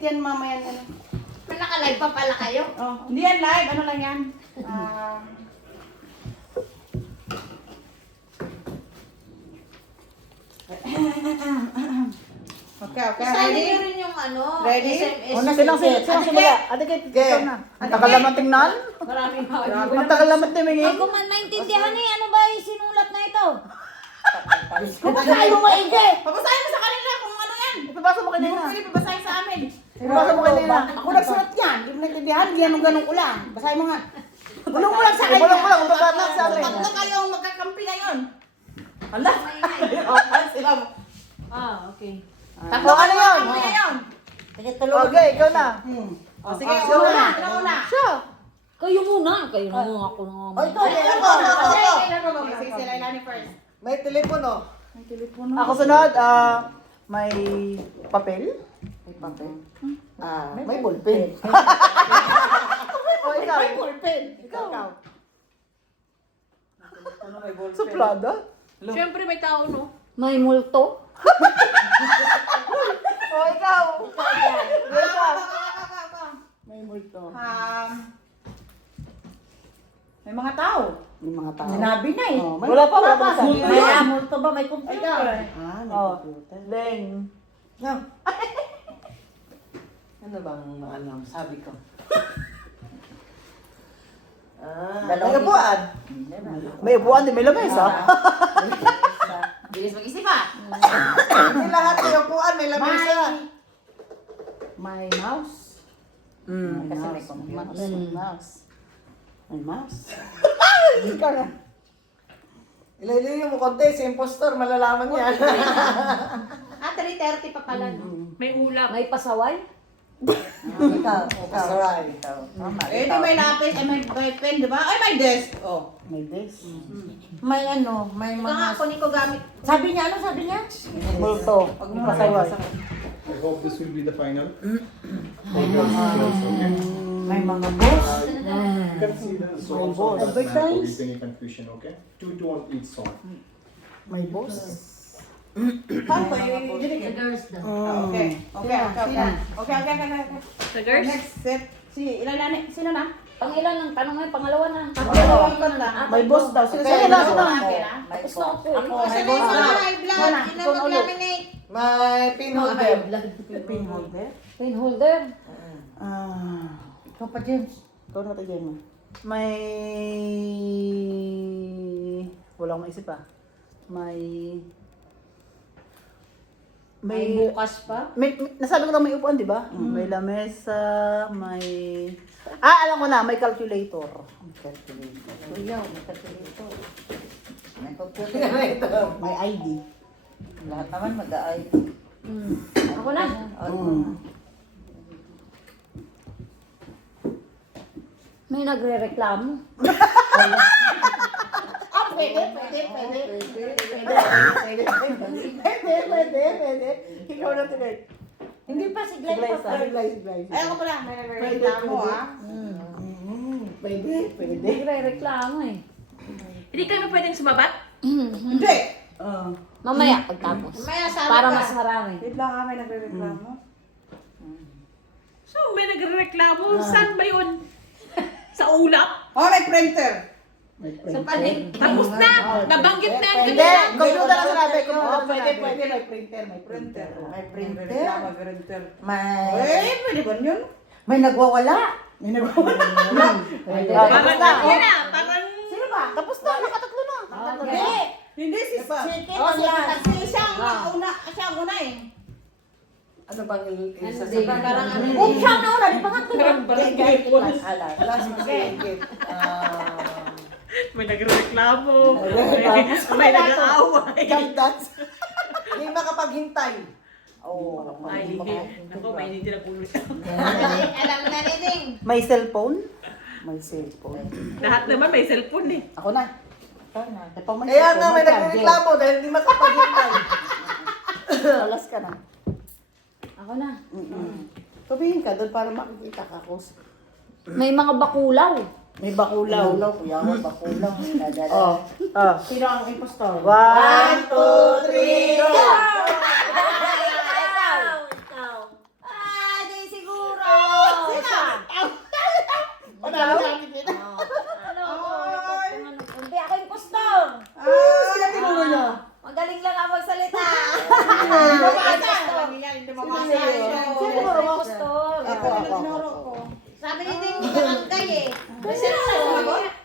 edit yan mamaya. Ano. May naka-live pa pala kayo? Oh, hindi yan live. Ano lang yan? Okay, okay. Isali Ready? nyo rin yung ano, Ready? SMS. Una silang sinang simula. Ate Kate, ikaw na. Ang tagal naman tingnan. Maraming Ang tagal naman tingin. Ako man maintindihan eh, ano ba yung sinulat na ito? Babasahin mo maigi. Pabasahin mo sa kanila kung ano yan. Ipabasa mo Hindi mo kanina. pwede pabasahin sa amin. Ipabasa mo kanina. Ako nagsulat yan. Hindi mo naintindihan. Ganun ko lang. Basahin mo nga. Bulong mo lang sa kanya. Bulong mo lang, babasa sa amin. Tatlo kayo ang magkakampi ngayon. Hala. Sila mo. Okay. Tatlo Oh, ano kayo yun? ang kampi ngayon. Sige, tulungan. Okay, ikaw na. O sige, Sino una. una? Sino una? Siya. Kayo muna. Kayo na ako na nga. ikaw. Sige, sila Ilani first. May telepono. May telepono. Ako sunod, may papel. May papel. May ballpen. O ikaw. May ballpen. Ikaw. Ano may ballpen? Suplada. Siyempre may tao, no? May multo. O ikaw. Ikaw. May multo. May mga tao. May mga tao. Sinabi na eh. Wala pa, wala pa. Multo May yun. multo ba? May computer. Ikaw. may computer. Leng. Ano bang ano, sabi ko? May upuan. May upuan din, may lamesa. Bilis mag-isip ah. Hindi lahat may upuan, may lamesa. May mouse. Kasi may computer. mouse. May mouse. Ikaw na. Ilayo mo konti, si impostor, malalaman yan. 3:30 pa pala. May ulap. May pasaway. Ikaw. Saray. Eh, di may lapis, may pen, di ba? Ay, may desk. Oh. May this. May ano, may Ito nga, kunin ko gamit. Sabi niya, ano sabi niya? Multo. Pag mo Pasaway. I hope this will be the final. May mga boss. You can see the songs on that map for Advertise. easing confusion, okay? 2 on each song. May boss. Paano ko yung girls daw. Okay. Okay. Sa girls? Next set. Si Ilani. Sino na? Pangilan ng tanong ngayon, pangalawa na. Pangalawang ko na. May boss daw. Sino Okay, sino na? ako Sino? na. Tapos na ako. Ako, may May boss na. Ikaw na ulit. May pinholder. Pin holder. Pin holder. Ikaw pa, James. Ikaw na tayo mo. May... Wala akong maisip ah. May bukas pa. Nasabi ko na may upuan, di ba? May lamesa, may... alam ko na, may calculator. May calculator. May calculator. May calculator. May ID. Lahat naman mag-aay. Ako na. May nagre-reklamo. Pwede. Ikaw na tinay. Hindi pa si Glenn pa. Ay, ako pala. May nagre-reklamo ah. Pwede. Nagre-reklamo eh. Hindi kami pwedeng sumabat? Hindi. Mamaya pagtapos. Mamaya sabi Para ka. mas marami. Wait lang ha, may nagre-reklamo. So, may nagrereklamo. Saan ba yun? Sa ulap? Oh, may printer. Sa panig. Tapos na! Nabanggit na yan Hindi, kanina. computer ang sinabi. Oh, Computer ang pwede, sinabi. pwede. May printer. May printer. May printer? Reklamo, printer. May... Eh, pwede ba yun? May nagwawala. May nagwawala. Parang ano na, parang... Sino ba? Tapos na, nakatatlo na. Hindi. Hindi si Oh, siya ang una. Siya ang una eh. Ano bang isa Hindi. sa Parang ano Kung siya na una, di pa nga alas? May nagrereklamo. May nag-aaway. Jump dance. Hindi makapaghintay. Ay, hindi. Ako, may hindi na pulo siya. Alam mo na rin. May cellphone? May cellphone. Lahat naman may cellphone eh. Ako na. Kapag may Kaya nga may nagreklamo dahil hindi makapaghintay. Alas ka na. Ako na. Sabihin ka doon para makikita ka kung May mga bakulaw. may bakulaw. Kuya mo, bakulaw. Oh. Oh. Sino ang impostor? 1, 2, 3, go! Ikaw. Ah, di si ka nga magsalita. Mabasa. Lagi yan, hindi mabasa. Sino ba mga pastor? Ako. Sabi ni Ding, barangay eh. Sino sa sumagot?